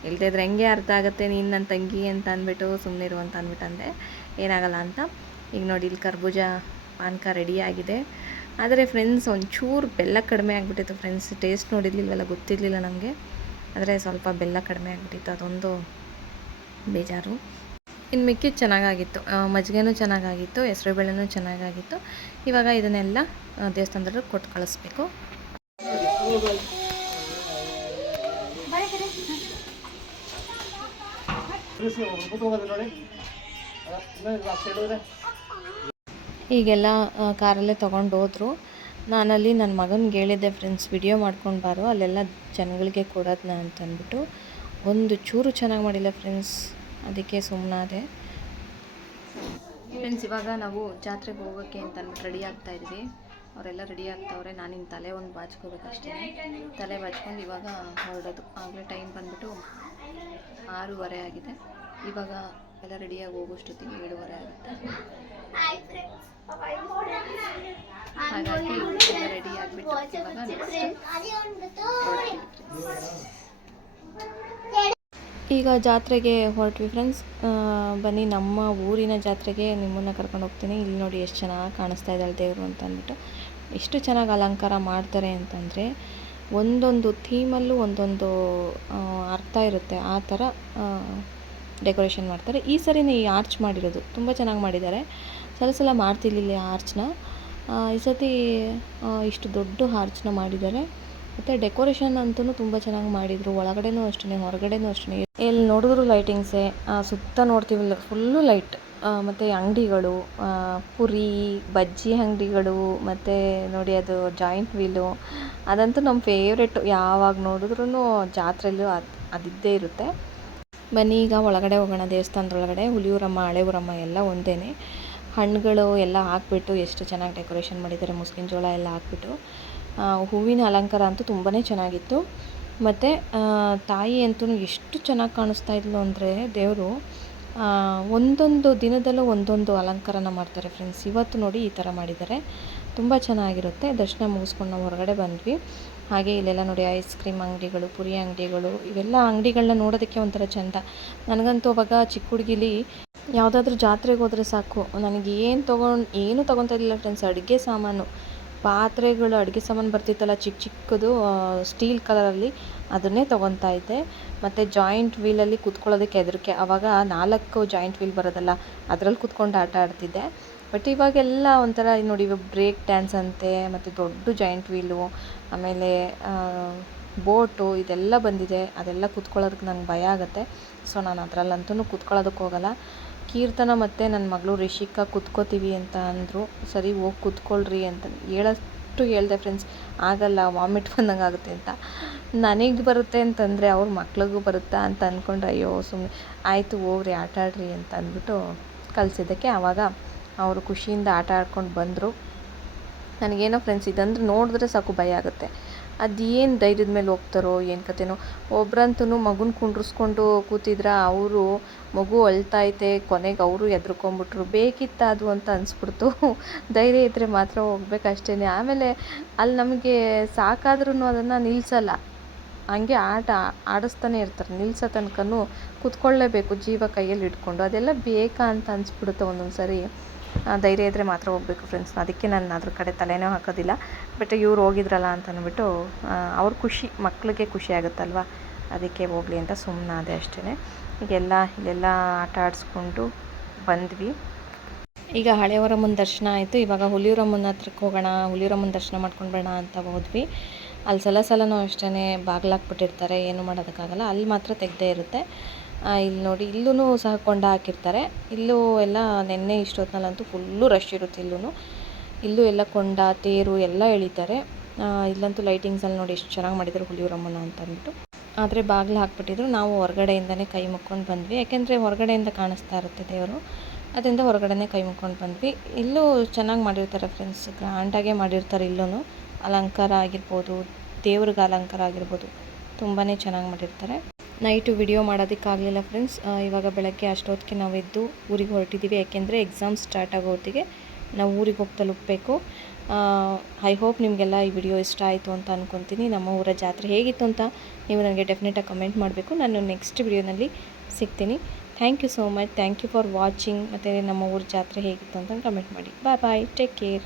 ಇಲ್ದಿದ್ರೆ ಹೆಂಗೆ ಅರ್ಥ ಆಗುತ್ತೆ ನೀನು ನನ್ನ ತಂಗಿ ಅಂತ ಅಂದ್ಬಿಟ್ಟು ಸುಮ್ಮನಿರು ಅಂತ ಅಂದ್ಬಿಟ್ಟು ಅಂದೆ. ಏನಾಗಲ್ಲ ಅಂತ. ಈಗ ನೋಡಿ ಇಲ್ಲಿ ಕರ್ಬೂಜ ಪಾನಕ ರೆಡಿಯಾಗಿದೆ. ಆದರೆ ಫ್ರೆಂಡ್ಸ್ ಒಂಚೂರು ಬೆಲ್ಲ ಕಡಿಮೆ ಆಗಿಬಿಟ್ಟಿತ್ತು ಫ್ರೆಂಡ್ಸ್. ಟೇಸ್ಟ್ ನೋಡಿರ್ಲಿಲ್ವಲ್ಲ, ಗೊತ್ತಿರಲಿಲ್ಲ ನಮಗೆ. ಆದರೆ ಸ್ವಲ್ಪ ಬೆಲ್ಲ ಕಡಿಮೆ ಆಗಿಬಿಟ್ಟಿತ್ತು, ಅದೊಂದು ಬೇಜಾರು. ಇನ್ನು ಮಿಕ್ಕಿದ್ದು ಚೆನ್ನಾಗಾಗಿತ್ತು, ಮಜ್ಜಿಗೆನೂ ಚೆನ್ನಾಗಾಗಿತ್ತು, ಹೆಸರುಬೇಳೆನೂ ಚೆನ್ನಾಗಾಗಿತ್ತು. ಇವಾಗ ಇದನ್ನೆಲ್ಲ ದೇವಸ್ಥಾನದಲ್ಲಿ ಕೊಟ್ಟು ಕಳಿಸ್ಬೇಕು. ಈಗೆಲ್ಲ ಕಾರಲ್ಲೇ ತೊಗೊಂಡು ಹೋದರು. ನಾನಲ್ಲಿ ನನ್ನ ಮಗನಿಗೆ ಹೇಳಿದ್ದೆ ಫ್ರೆಂಡ್ಸ್, ವಿಡಿಯೋ ಮಾಡ್ಕೊಂಡು ಬಾರೋ, ಅಲ್ಲೆಲ್ಲ ಜನಗಳಿಗೆ ಕೊಡೋದನ್ನ ಅಂತಂದ್ಬಿಟ್ಟು. ಒಂದು ಚೂರು ಚೆನ್ನಾಗಿ ಮಾಡಿಲ್ಲ ಫ್ರೆಂಡ್ಸ್, ಅದಕ್ಕೆ ಸುಮ್ಮನಾದೆ. ಫ್ರೆಂಡ್ಸ್ ಇವಾಗ ನಾವು ಜಾತ್ರೆಗೆ ಹೋಗೋಕ್ಕೆ ಅಂತ ಅಂದ್ಬಿಟ್ಟು ರೆಡಿ ಆಗ್ತಾಯಿದ್ವಿ. ಅವರೆಲ್ಲ ರೆಡಿ ಆಗ್ತಾವ್ರೆ. ನಾನಿನ್ನು ತಲೆ ಒಂದು ಬಾಚ್ಕೋಬೇಕಷ್ಟೇ. ತಲೆ ಬಾಚ್ಕೊಂಡು ಇವಾಗ ಹೊರಡೋದು. ಆಗಲೇ ಟೈಮ್ ಬಂದುಬಿಟ್ಟು 6:15 ಆಗಿದೆ. ಇವಾಗ ಎಲ್ಲ ರೆಡಿಯಾಗಿ ಹೋಗೋಷ್ಟೊತ್ತಿಗೆ 7:15 ಆಗುತ್ತೆ. ಹಾಗಾಗಿ ಎಲ್ಲ ರೆಡಿ ಆಗಿಬಿಟ್ಟು ಈಗ ಜಾತ್ರೆಗೆ ಹೊರಟ್ವಿ ಫ್ರೆಂಡ್ಸ್. ಬನ್ನಿ ನಮ್ಮ ಊರಿನ ಜಾತ್ರೆಗೆ ನಿಮ್ಮನ್ನು ಕರ್ಕೊಂಡು ಹೋಗ್ತೀನಿ. ಇಲ್ಲಿ ನೋಡಿ ಎಷ್ಟು ಚೆನ್ನಾಗಿ ಕಾಣಿಸ್ತಾ ಇದ್ದಾಳೆ ದೇವರು ಅಂತ ಅಂದ್ಬಿಟ್ಟು. ಎಷ್ಟು ಚೆನ್ನಾಗಿ ಅಲಂಕಾರ ಮಾಡ್ತಾರೆ ಅಂತಂದರೆ, ಒಂದೊಂದು ಥೀಮಲ್ಲೂ ಒಂದೊಂದು ಅರ್ಥ ಇರುತ್ತೆ, ಆ ಥರ ಡೆಕೋರೇಷನ್ ಮಾಡ್ತಾರೆ. ಈ ಸರಿನೇ ಈ ಆರ್ಚ್ ಮಾಡಿರೋದು ತುಂಬ ಚೆನ್ನಾಗಿ ಮಾಡಿದ್ದಾರೆ. ಸಲ ಮಾಡ್ತಿರ್ಲಿಲ್ಲ ಆರ್ಚ್ನ, ಈ ಸತಿ ಇಷ್ಟು ದೊಡ್ಡ ಆರ್ಚ್ನ ಮಾಡಿದ್ದಾರೆ. ಮತ್ತು ಡೆಕೋರೇಷನ್ ಅಂತೂ ತುಂಬ ಚೆನ್ನಾಗಿ ಮಾಡಿದರು. ಒಳಗಡೆನೂ ಅಷ್ಟೇ, ಹೊರಗಡೆನೂ ಅಷ್ಟೇ. ಎಲ್ಲಿ ನೋಡಿದ್ರು ಲೈಟಿಂಗ್ಸೇ, ಸುತ್ತ ನೋಡ್ತೀವಲ್ಲ ಫುಲ್ಲು ಲೈಟ್. ಮತ್ತು ಅಂಗಡಿಗಳು, ಪುರಿ ಬಜ್ಜಿ ಅಂಗಡಿಗಳು, ಮತ್ತು ನೋಡಿ ಅದು ಜಾಯಿಂಟ್ ವೀಲು, ಅದಂತೂ ನಮ್ಮ ಫೇವ್ರೆಟ್ಟು. ಯಾವಾಗ ನೋಡಿದ್ರೂ ಜಾತ್ರೆಯಲ್ಲೂ ಅದಿದ್ದೇ ಇರುತ್ತೆ. ಬನ್ನಿ ಈಗ ಒಳಗಡೆ ಹೋಗೋಣ. ದೇವಸ್ಥಾನದೊಳಗಡೆ ಹುಲಿಯೂರಮ್ಮ, ಹಳೆ ಊರಮ್ಮ ಎಲ್ಲ ಒಂದೇ. ಹಣ್ಣುಗಳು ಎಲ್ಲ ಹಾಕ್ಬಿಟ್ಟು ಎಷ್ಟು ಚೆನ್ನಾಗಿ ಡೆಕೋರೇಷನ್ ಮಾಡಿದ್ದಾರೆ. ಮುಸ್ಲಿಂ ಜೋಳ ಎಲ್ಲ ಹಾಕ್ಬಿಟ್ಟು ಹೂವಿನ ಅಲಂಕಾರ ಅಂತೂ ತುಂಬಾ ಚೆನ್ನಾಗಿತ್ತು. ಮತ್ತು ತಾಯಿ ಅಂತೂ ಎಷ್ಟು ಚೆನ್ನಾಗಿ ಕಾಣಿಸ್ತಾ ಇದ್ಲು ಅಂದರೆ, ದೇವರು ಒಂದೊಂದು ದಿನದಲ್ಲೂ ಒಂದೊಂದು ಅಲಂಕಾರನ ಮಾಡ್ತಾರೆ ಫ್ರೆಂಡ್ಸ್. ಇವತ್ತು ನೋಡಿ ಈ ಥರ ಮಾಡಿದ್ದಾರೆ, ತುಂಬ ಚೆನ್ನಾಗಿರುತ್ತೆ. ದರ್ಶನ ಮುಗಿಸ್ಕೊಂಡು ನಾವು ಹೊರಗಡೆ ಬಂದ್ವಿ. ಹಾಗೆ ಇಲ್ಲೆಲ್ಲ ನೋಡಿ ಐಸ್ ಕ್ರೀಮ್ ಅಂಗಡಿಗಳು, ಪುರಿ ಅಂಗಡಿಗಳು, ಇವೆಲ್ಲ ಅಂಗಡಿಗಳನ್ನ ನೋಡೋದಕ್ಕೆ ಒಂಥರ ಚೆಂದ. ನನಗಂತೂ ಅವಾಗ ಚಿಕ್ಕ ಹುಡುಗಿಲಿ ಯಾವುದಾದ್ರೂ ಜಾತ್ರೆಗೆ ಹೋದರೆ ಸಾಕು, ನನಗೆ ಏನು ತೊಗೊತಾ ಇರಲಿಲ್ಲ ಫ್ರೆಂಡ್ಸ್. ಅಡುಗೆ ಸಾಮಾನು, ಪಾತ್ರೆಗಳು, ಅಡುಗೆ ಸಾಮಾನು ಬರ್ತಿತ್ತಲ್ಲ ಚಿಕ್ಕದು ಸ್ಟೀಲ್ ಕಲರಲ್ಲಿ, ಅದನ್ನೇ ತೊಗೊತಾ ಇದ್ದೆ. ಮತ್ತು ಜಾಯಿಂಟ್ ವೀಲಲ್ಲಿ ಕೂತ್ಕೊಳ್ಳೋದಕ್ಕೆ ಹೆದರಿಕೆ. ಆವಾಗ 4 ಜಾಯಿಂಟ್ ವೀಲ್ ಬರೋದಲ್ಲ, ಅದರಲ್ಲಿ ಕೂತ್ಕೊಂಡು ಆಟ ಆಡ್ತಿದ್ದೆ. ಬಟ್ ಇವಾಗೆಲ್ಲ ಒಂಥರ ನೋಡಿ, ಇವಾಗ ಬ್ರೇಕ್ ಡ್ಯಾನ್ಸ್ ಅಂತೆ, ಮತ್ತು ದೊಡ್ಡ ಜಾಯಿಂಟ್ ವೀಲು, ಆಮೇಲೆ ಬೋಟು ಇದೆಲ್ಲ ಬಂದಿದೆ. ಅದೆಲ್ಲ ಕೂತ್ಕೊಳ್ಳೋದಕ್ಕೆ ನಂಗೆ ಭಯ ಆಗುತ್ತೆ. ಸೊ ನಾನು ಅದರಲ್ಲಂತೂ ಕೂತ್ಕೊಳ್ಳೋದಕ್ಕೆ ಹೋಗಲ್ಲ. ಕೀರ್ತನ ಮತ್ತು ನನ್ನ ಮಗಳು ರಿಷಿಕಾ ಕೂತ್ಕೋತೀವಿ ಅಂತ ಅಂದರು. ಸರಿ ಹೋಗಿ ಕೂತ್ಕೊಳ್ರಿ ಅಂತ ಹೇಳಷ್ಟು ಹೇಳಿದೆ ಫ್ರೆಂಡ್ಸ್. ಆಗಲ್ಲ, ವಾಮಿಟ್ ಬಂದಂಗೆ ಆಗುತ್ತೆ ಅಂತ. ನನಗೆ ಬರುತ್ತೆ ಅಂತಂದರೆ ಅವ್ರ ಮಕ್ಳಿಗೂ ಬರುತ್ತಾ ಅಂತ ಅಂದ್ಕೊಂಡ್ರೆ ಅಯ್ಯೋ ಸುಮ್ಮನೆ ಆಯಿತು ಹೋಗ್ರಿ ಆಟ ಆಡ್ರಿ ಅಂತ ಅಂದ್ಬಿಟ್ಟು ಕಲಿಸಿದ್ದಕ್ಕೆ ಆವಾಗ ಅವರು ಖುಷಿಯಿಂದ ಆಟ ಆಡ್ಕೊಂಡು ಬಂದರು. ನನಗೇನೋ ಫ್ರೆಂಡ್ಸ್ ಇದಂದ್ರೆ ನೋಡಿದ್ರೆ ಸಾಕು ಭಯ ಆಗುತ್ತೆ. ಅದೇನು ಧೈರ್ಯದ ಮೇಲೆ ಹೋಗ್ತಾರೋ ಏನು ಕತೆನೋ. ಒಬ್ರಂತೂ ಮಗುನ ಕುಂಡ್ರಿಸ್ಕೊಂಡು ಕೂತಿದ್ರ, ಅವರು ಮಗು ಅಳ್ತೈತೆ, ಕೊನೆಗೆ ಅವರು ಎದ್ರುಕೊಂಬಿಟ್ರು. ಬೇಕಿತ್ತ ಅದು ಅಂತ ಅನಿಸ್ಬಿಡ್ತು. ಧೈರ್ಯ ಇದ್ದರೆ ಮಾತ್ರ ಹೋಗ್ಬೇಕಷ್ಟೇ. ಆಮೇಲೆ ಅಲ್ಲಿ ನಮಗೆ ಸಾಕಾದ್ರೂ ಅದನ್ನು ನಿಲ್ಲಿಸಲ್ಲ, ಹಂಗೆ ಆಡಿಸ್ತಾನೆ ಇರ್ತಾರೆ. ನಿಲ್ಲಿಸೋ ತನಕನೂ ಕೂತ್ಕೊಳ್ಳೇಬೇಕು ಜೀವ ಕೈಯಲ್ಲಿ ಇಟ್ಕೊಂಡು. ಅದೆಲ್ಲ ಬೇಕಾ ಅಂತ ಅನಿಸ್ಬಿಡುತ್ತೆ ಒಂದೊಂದು ಸರಿ. ಧೈರ್ಯ ಇದ್ದರೆ ಮಾತ್ರ ಹೋಗಬೇಕು ಫ್ರೆಂಡ್ಸ್. ಅದಕ್ಕೆ ನಾನು ಅದ್ರ ಕಡೆ ತಲೆನೂ ಹಾಕೋದಿಲ್ಲ. ಬಟ್ ಇವ್ರು ಹೋಗಿದ್ರಲ್ಲ ಅಂತ ಅಂದ್ಬಿಟ್ಟು ಅವ್ರ ಖುಷಿ, ಮಕ್ಕಳಿಗೆ ಖುಷಿ ಆಗುತ್ತಲ್ವ, ಅದಕ್ಕೆ ಹೋಗಲಿ ಅಂತ ಸುಮ್ಮನಾದೆ ಅಷ್ಟೇ. ಇಲ್ಲೆಲ್ಲ ಆಟ ಆಡಿಸ್ಕೊಂಡು ಬಂದ್ವಿ. ಈಗ ಹಳೆಯವರಮ್ಮನ ದರ್ಶನ ಆಯಿತು. ಇವಾಗ ಹುಲಿಯೂರಮ್ಮನ ಹತ್ರಕ್ಕೆ ಹೋಗೋಣ, ಹುಲಿಯೂರಮ್ಮನ ದರ್ಶನ ಮಾಡ್ಕೊಂಡು ಬರೋಣ ಅಂತ ಹೋದ್ವಿ. ಅಲ್ಲಿ ಸಲನೂ ಅಷ್ಟೇ ಬಾಗಿಲಾಕ್ಬಿಟ್ಟಿರ್ತಾರೆ, ಏನು ಮಾಡೋದಕ್ಕಾಗಲ್ಲ. ಅಲ್ಲಿ ಮಾತ್ರ ತೆಗೆದೇ ಇರುತ್ತೆ. ಇಲ್ಲಿ ನೋಡಿ, ಇಲ್ಲೂ ಸಹ ಕೊಂಡ ಹಾಕಿರ್ತಾರೆ. ಇಲ್ಲೂ ಎಲ್ಲ ನೆನ್ನೆ ಇಷ್ಟೊತ್ತಿನಲ್ಲಂತೂ ಫುಲ್ಲು ರಶ್ ಇರುತ್ತೆ. ಇಲ್ಲೂ ಎಲ್ಲ ಕೊಂಡ, ತೇರು ಎಲ್ಲ ಎಳಿತಾರೆ. ಇಲ್ಲಂತೂ ಲೈಟಿಂಗ್ಸಲ್ಲಿ ನೋಡಿ ಎಷ್ಟು ಚೆನ್ನಾಗಿ ಮಾಡಿದ್ರು ಹುಲಿಯೂರಮ್ಮನ ಅಂತ ಅಂದ್ಬಿಟ್ಟು. ಆದರೆ ಬಾಗಿಲು ಹಾಕ್ಬಿಟ್ಟಿದ್ರು. ನಾವು ಹೊರಗಡೆಯಿಂದನೇ ಕೈ ಮುಕ್ಕೊಂಡು ಬಂದ್ವಿ, ಯಾಕೆಂದರೆ ಹೊರಗಡೆಯಿಂದ ಕಾಣಿಸ್ತಾ ಇರುತ್ತೆ ದೇವರು. ಅದರಿಂದ ಹೊರಗಡೆನೇ ಕೈ ಮುಕ್ಕೊಂಡು ಬಂದ್ವಿ. ಇಲ್ಲೂ ಚೆನ್ನಾಗಿ ಮಾಡಿರ್ತಾರೆ ಫ್ರೆಂಡ್ಸ್, ಗ್ರ್ಯಾಂಡಾಗೇ ಮಾಡಿರ್ತಾರೆ. ಇಲ್ಲೂ ಅಲಂಕಾರ ಆಗಿರ್ಬೋದು, ದೇವ್ರಿಗೆ ಅಲಂಕಾರ ಆಗಿರ್ಬೋದು, ತುಂಬಾ ಚೆನ್ನಾಗಿ ಮಾಡಿರ್ತಾರೆ. ನೈಟು ವಿಡಿಯೋ ಮಾಡೋದಕ್ಕಾಗಲಿಲ್ಲ ಫ್ರೆಂಡ್ಸ್. ಇವಾಗ ಬೆಳಗ್ಗೆ ಅಷ್ಟೊತ್ತಿಗೆ ನಾವೆದ್ದು ಊರಿಗೆ ಹೊರಟಿದ್ದೀವಿ, ಯಾಕೆಂದರೆ ಎಕ್ಸಾಮ್ ಸ್ಟಾರ್ಟ್ ಆಗೋ ಹೊತ್ತಿಗೆ ನಾವು ಊರಿಗೆ ಹೋಗಿ ತಲುಪಬೇಕು. ಐ ಹೋಪ್ ನಿಮಗೆಲ್ಲ ಈ ವಿಡಿಯೋ ಇಷ್ಟ ಆಯಿತು ಅಂತ ಅಂದ್ಕೊತೀನಿ. ನಮ್ಮ ಊರ ಜಾತ್ರೆ ಹೇಗಿತ್ತು ಅಂತ ನೀವು ನನಗೆ ಡೆಫಿನೆಟಾಗಿ ಕಮೆಂಟ್ ಮಾಡಬೇಕು. ನಾನು ನೆಕ್ಸ್ಟ್ ವಿಡಿಯೋನಲ್ಲಿ ಸಿಗ್ತೀನಿ. Thank you so much. Thank you for watching. ಮತ್ತು ನಮ್ಮ ಊರ ಜಾತ್ರೆ ಹೇಗಿತ್ತು ಅಂತ ಕಮೆಂಟ್ ಮಾಡಿ. Bye, take care.